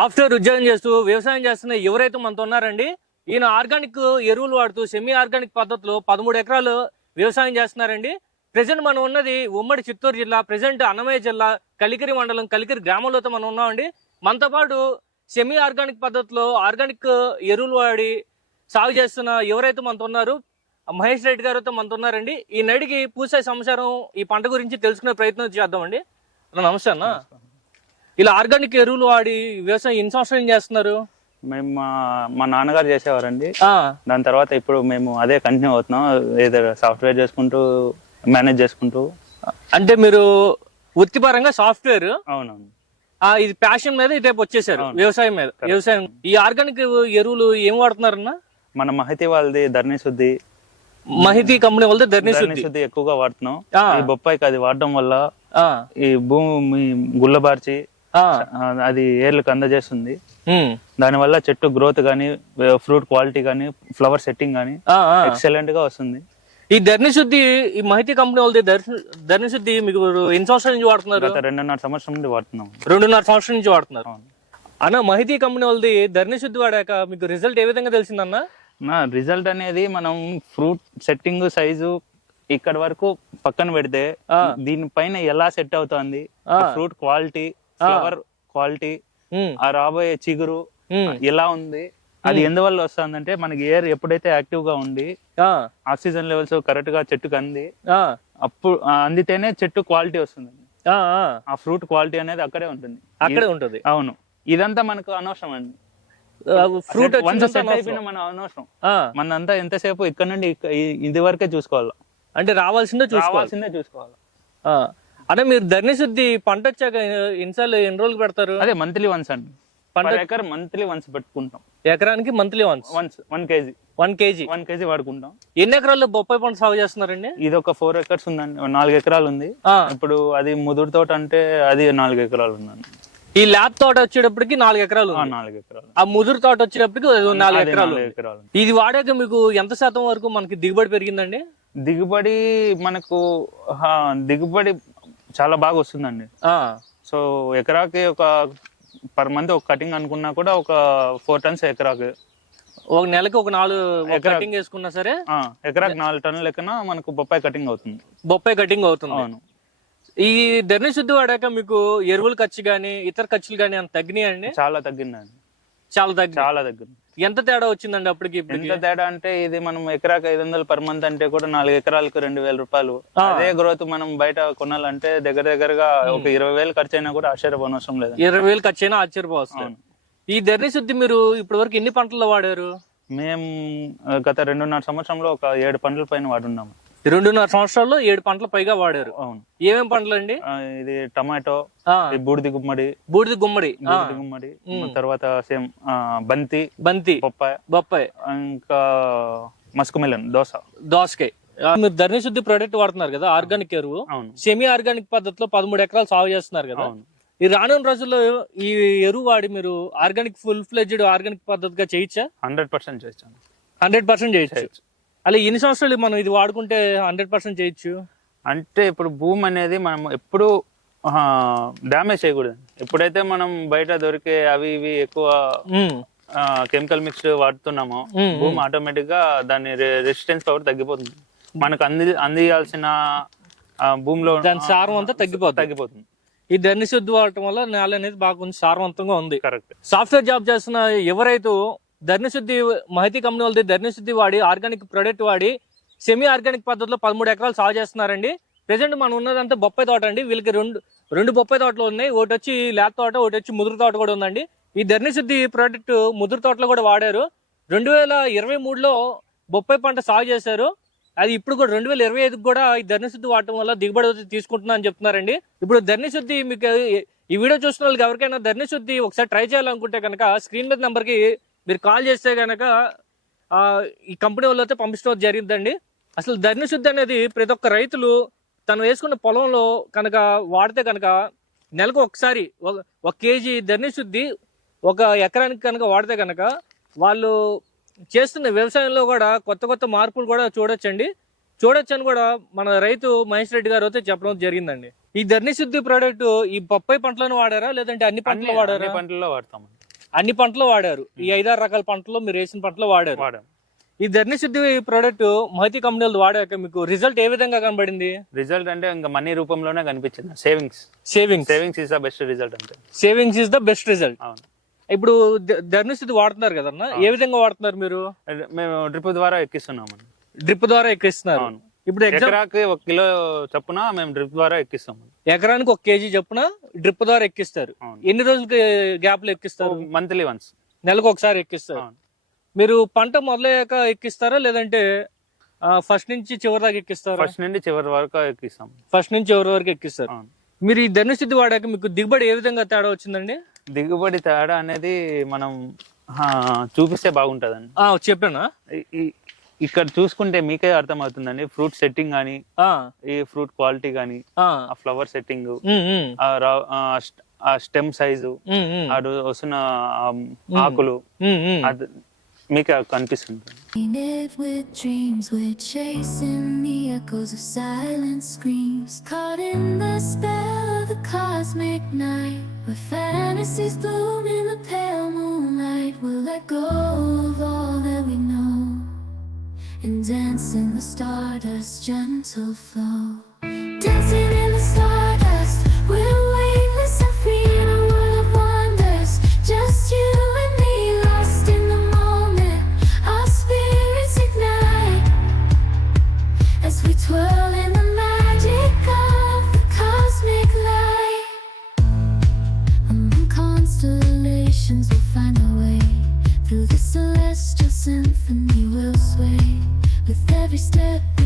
Software ఉద్యోగం చేస్తూ వ్యవసాయం చేస్తున్న ఎవరైతే మనతో ఉన్నారండి ఈయన ఆర్గానిక్ ఎరువులు వాడుతూ సెమీ ఆర్గానిక్ పద్ధతిలో పదమూడు ఎకరాలు వ్యవసాయం చేస్తున్నారండి. ప్రజెంట్ మనం ఉన్నది ఉమ్మడి చిత్తూరు జిల్లా ప్రజెంట్ అన్నమయ్య జిల్లా కలికిరి మండలం కలికిరి గ్రామంలోతో మనం ఉన్నామండి. మనతో పాటు సెమీ ఆర్గానిక్ పద్ధతిలో ఆర్గానిక్ ఎరువులు వాడి సాగు చేస్తున్న ఎవరైతే మనతో ఉన్నారు మహేష్ రెడ్డి గారితో మనతో ఉన్నారండి. ఈ నడికి పూసే సంసారం ఈ పంట గురించి తెలుసుకునే ప్రయత్నం చేద్దామండి. నమస్తే అన్న. ఇలా ఆర్గానిక్ ఎరువులు వాడి వ్యవసాయం ఎన్ని సంవత్సరాలు చేస్తున్నారు? మేము మా మా నాన్నగారు చేసేవారండి. దాని తర్వాత ఇప్పుడు మేము అదే కంటిన్యూ అవుతున్నాం. సాఫ్ట్వేర్ చేసుకుంటూ మేనేజ్ చేసుకుంటూ. అంటే మీరు వృత్తిపరంగా సాఫ్ట్వేర్? అవునవును. ఇది ప్యాషన్ మీద ఇటైపు వచ్చేసారు వ్యవసాయం మీద. వ్యవసాయం. ఈ ఆర్గానిక్ ఎరువులు ఏం వాడుతున్నారన్న? మన మహతి వాళ్ళది ధరణి శుద్ధి. మహితి కంపెనీ వాళ్ళది ధరణి శుద్ధి. ఎక్కువగా వాడుతున్నాం. ఈ బొప్పాయికి అది వాడడం వల్ల ఈ భూమి గుల్లబార్చి అది ఏర్లకు అందజేస్తుంది ఉమ్, దానివల్ల చెట్టు గ్రోత్ కానీ ఫ్రూట్ క్వాలిటీ కానీ ఫ్లవర్ సెట్టింగ్ ఆ. ఎక్సలెంట్గా వస్తుంది ఈ ధర్ని శుద్ధి ఈ మహితి కంపెనీ వాళ్ళది ధర్ని- శుద్ధి మీకు ఎన్ని సంవత్సరాల నుంచి వాడుతున్నారు రెండున్నర సంవత్సరం నుండి వాడుతున్నాం రెండున్నర సంవత్సరం నుంచి వాడుతున్నారు. అన్న మహితి కంపెనీ వాళ్ళది ధర్ని శుద్ధి వాడాక మీకు రిజల్ట్ ఏ విధంగా తెలిసిందన్న నా రిజల్ట్ అనేది మనం ఫ్రూట్ సెట్టింగ్ సైజు ఇక్కడ వరకు పక్కన పెడితే. దీనిపైన ఎలా సెట్ అవుతుంది. ఫ్రూట్ క్వాలిటీ ఫ్లవర్ క్వాలిటీ ఆ రాబోయే చిగురు ఎలా ఉంది. అది ఎందువల్ల వస్తుందంటే మనకి ఎయిర్ ఎప్పుడైతే యాక్టివ్గా ఉండి ఆ, ఆక్సిజన్ లెవెల్స్ కరెక్ట్గా చెట్టుకు అంది ఆ, అప్పుడు అందితేనే చెట్టు క్వాలిటీ వస్తుంది. ఆ, ఫ్రూట్ క్వాలిటీ అనేది అక్కడే ఉంటుంది. అక్కడే ఉంటుంది. అవును. ఇదంతా మనకు అనవసరం అండి. ఫ్రూట్ సెట్ అయిపోయిన మన అనవసరం. మనంతా ఎంతసేపు ఇక్కడ నుండి ఇది వరకే చూసుకోవాలి. అంటే రావాల్సిందే చూసుకోవాలి. రావాల్సిందే చూసుకోవాలి. అంటే మీరు ధర్ని శుద్ధి పంట వచ్చాక ఎన్నిసార్లు ఎన్ని రోజులు పెడతారు? అదే మంత్లీ వన్స్ అండి. పంట- ఎకర్ మంత్లీ వన్స్ పెట్టుకుంటాం. ఎకరానికి monthly once? Once one KG. One KG. One KG వాడుకుంటాం. ఎన్ని ఎకరాల్లో బొప్పాయి పంట సాగు చేస్తున్నారండి? ఇది ఒక ఫోర్ ఎకర్స్ ఉందండి నాలుగు ఎకరాలు ఉంది. ఇప్పుడు అది ముదురు తోట అంటే అది నాలుగు ఎకరాలు ఉందండి. ఈ ల్యాబ్ తోట వచ్చేటప్పటికి నాలుగు ఎకరాలు. నాలుగు ఎకరాలు. ఆ ముదురు తోట వచ్చేటప్పటికి నాలుగు ఎకరాలు. ఎకరాలు ఇది వాడాక మీకు ఎంత శాతం వరకు మనకి దిగుబడి పెరిగిందండి? దిగుబడి మనకు ఆ, దిగుబడి చాలా బాగా వస్తుందండి. సో ఎకరాకి ఒక పర్ మంత్ ఒక కటింగ్ అనుకున్నా కూడా ఒక ఫోర్ టన్స్ ఎకరాకి. ఒక నెలకి ఒక నాలుగు ఎకరా- కటింగ్ వేసుకున్నా సరే? ఆ, ఎకరాకి నాలుగు టన్నుల లెక్కన మనకు బొప్పాయి కటింగ్ అవుతుంది. బొప్పాయి కటింగ్ అవుతుంది. అవును. ఈ ధర్ని శుద్ధి వాడాక మీకు ఎరువుల ఖర్చు కానీ ఇతర ఖర్చులు కానీ అంత తగ్గినాయండి చాలా తగ్గిందండి. చాలా తగ్గి చాలా తగ్గింది. ఎంత తేడా వచ్చిందండి అప్పటికి ఎంత తేడా అంటే ఇది మనం ఎకరాకి ఐదు వందలు పర్ మంత్ అంటే కూడా నాలుగు ఎకరాలకు రెండు వేల రూపాయలు. అదే గ్రోత్ మనం బయట కొనాలంటే దగ్గర దగ్గరగా ఒక ఇరవై వేలు ఖర్చు అయినా కూడా ఆశ్చర్యపోనవసరం లేదు. ఇరవై వేలు ఖర్చు అయినా ఆశ్చర్యపోవస్తుంది ఈ ధర్ని శుద్ధి మీరు ఇప్పటి వరకు ఎన్ని పంటల్లో వాడారు? మేము గత రెండున్నర సంవత్సరంలో ఒక ఏడు పంటల పైన వాడున్నాము. రెండున్నర సంవత్సరాల్లో ఏడు పంటల పైగా వాడారు. అవును. ఏమేం పంటలు అండి ఇది టమాటో బూడిది గుమ్మడి బూడిద గుమ్మడి. బూడిది గుమ్మడి తర్వాత సేమ్ బంతి బంతి. బొప్పాయి బొప్పాయి. ఇంకా మస్క్ మిలన్ దోస. దోసకాయ. మీరు ధర్ని శుద్ధి ప్రోడక్ట్ వాడుతున్నారు కదా ఆర్గానిక్ ఎరువు. సెమీ ఆర్గానిక్ పద్ధతిలో పదమూడు ఎకరాలు సాగు చేస్తున్నారు కదా. అవును. ఈ రానున్న రోజుల్లో ఈ ఎరువు వాడి మీరు ఆర్గానిక్ ఫుల్ ఫ్లెడ్జ్డ్ ఆర్గానిక్ పద్ధతిగా చేయొచ్చా హండ్రెడ్ పర్సెంట్ చేస్తాను. హండ్రెడ్ పర్సెంట్ చేయొచ్చు అలా ఎన్ని సంవత్సరాలు మనం ఇది వాడుకుంటే హండ్రెడ్ పర్సెంట్ చేయొచ్చు? అంటే ఇప్పుడు భూమి అనేది మనం ఎప్పుడు డ్యామేజ్ చేయకూడదు. ఎప్పుడైతే మనం బయట దొరికే అవి ఇవి ఎక్కువ కెమికల్ మిక్స్డ్ వాడుతున్నామో. భూమి ఆటోమేటిక్గా దాని రెసిస్టెన్స్ పవర్ తగ్గిపోతుంది. మనకు అంది అందియాల్సిన భూమిలో దాని సారం అంతా తగ్గిపోతుంది. తగ్గిపోతుంది. ఈ ధర్ని శుద్ధి వాడటం వల్ల నేల అనేది బాగా కొంచెం సారవంతంగా ఉంది. కరెక్ట్. సాఫ్ట్వేర్ జాబ్ చేస్తున్న ఎవరైతే ధర్ని శుద్ధి మహితి కంపెనీ వాళ్ళది ధర్ని శుద్ధి వాడి ఆర్గానిక్ ప్రొడక్ట్ వాడి సెమీ ఆర్గానిక్ పద్ధతిలో పదమూడు ఎకరాలు సాగు చేస్తున్నారండి. ప్రజెంట్ మనం ఉన్నదంతా బొప్పాయి తోట అండి. వీళ్ళకి రెండు రెండు బొప్పాయి తోటలు ఉన్నాయి. ఒకటి వచ్చి లేత తోట ఒకటి వచ్చి ముదురు తోట కూడా ఉందండి. ఈ ధర్నిశుద్ధి ప్రోడక్ట్ ముదురు తోటలో కూడా వాడారు. రెండు వేల ఇరవై మూడులో బొప్పాయి పంట సాగు చేశారు. అది ఇప్పుడు కూడా రెండు వేల ఇరవై ఐదుకి కూడా ఈ ధర్ని శుద్ధి వాడటం వల్ల దిగుబడి వచ్చి తీసుకుంటున్నా అని చెప్తున్నారండి. ఇప్పుడు ధర్నిశుద్ధి మీకు ఈ వీడియో చూసిన వాళ్ళకి ఎవరికైనా ధర్ని శుద్ధి ఒకసారి ట్రై చేయాలనుకుంటే కనుక స్క్రీన్ మీద నెంబర్కి మీరు కాల్ చేస్తే కనుక ఆ, ఈ కంపెనీ వాళ్ళతో పంపించడం జరిగిందండి. అసలు ధర్ని శుద్ధి అనేది ప్రతి ఒక్క రైతులు తను వేసుకున్న పొలంలో కనుక వాడితే కనుక నెలకు ఒకసారి ఒక- కేజీ ధర్ని శుద్ధి ఒక ఎకరానికి కనుక వాడితే కనుక వాళ్ళు చేస్తున్న వ్యవసాయంలో కూడా కొత్త కొత్త మార్పులు కూడా చూడొచ్చండి. చూడొచ్చని కూడా మన రైతు మహేష్ రెడ్డి గారు అయితే చెప్పడం జరిగిందండి. ఈ ధర్ని శుద్ధి ప్రోడక్ట్ ఈ బొప్పాయి పంటలను వాడారా? లేదంటే అన్ని పంటలు వాడారా? పంటల్లో వాడతాం అన్ని పంటలు వాడారు. ఈ ఐదారు రకాల పంటలు మీరు వేసిన పంటలు వాడారు. వాడాం. ఈ ధరణి శుద్ధి ప్రోడక్ట్ మహతి కంపెనీలు వాడాక మీకు రిజల్ట్ ఏ విధంగా కనబడింది? రిజల్ట్ అంటే ఇంకా మనీ రూపంలోనే కనిపించింది. Savings savings savings is the best result అంటే savings is the best result అవును. ఇప్పుడు ధరణి శుద్ధి వాడుతున్నారు కదన్నా? ఏ విధంగా వాడుతున్నారు మీరు? మేము డ్రిప్ ద్వారా ఎక్కిస్తున్నాం డ్రిప్ ద్వారా ఎక్కిస్తున్నారు. అవును. ఇప్పుడు ఎకరాకి ఒక కిలో చొప్పున మేము డ్రిప్ ద్వారా ఎక్కిస్తాం. ఎకరానికి ఒక కేజీ చొప్పున డ్రిప్ ద్వారా ఎక్కిస్తారు. ఎన్ని రోజులకి గ్యాప్లో ఎక్కిస్తారు మంత్లీ వన్స్. నెలకు ఒకసారి ఎక్కిస్తారు. మీరు పంట మొదలయ్యాక ఎక్కిస్తారా లేదంటే ఫస్ట్ నుంచి చివరి దాకా ఎక్కిస్తారా? ఫస్ట్ నుండి చివరి వరకు ఎక్కిస్తాం. ఫస్ట్ నుంచి చివరి వరకు ఎక్కిస్తారు. మీరు ఈ ధరణి శుద్ధి వాడాక మీకు దిగుబడి ఏ విధంగా తేడా వచ్చిందండి? దిగుబడి తేడా అనేది మనం చూపిస్తే బాగుంటుందండి. చెప్పానా? ఇక్కడ చూసుకుంటే మీకే అర్థమవుతుందండి ఫ్రూట్ సెట్టింగ్ కానీ ఆ, ఈ ఫ్రూట్ క్వాలిటీ కానీ ఆ, ఫ్లవర్ సెట్టింగ్ ఆ స్టెమ్ సైజు ఆ వస్తున్న ఆ ఆకులు మీకు కనిపిస్తుంది live with dreams, we're chasing the echoes of silent screams. Caught in the spell of the cosmic night, where fantasies bloom in the pale moonlight. We'll let go and dance in the stardust gentle flow. Dancing in the stardust, we're weightless and free in a world of wonders. Just you and me, lost in the moment. Our spirits ignite as we twirl in the magic of the cosmic light. Among constellations, we'll find a way through the celestial symphony step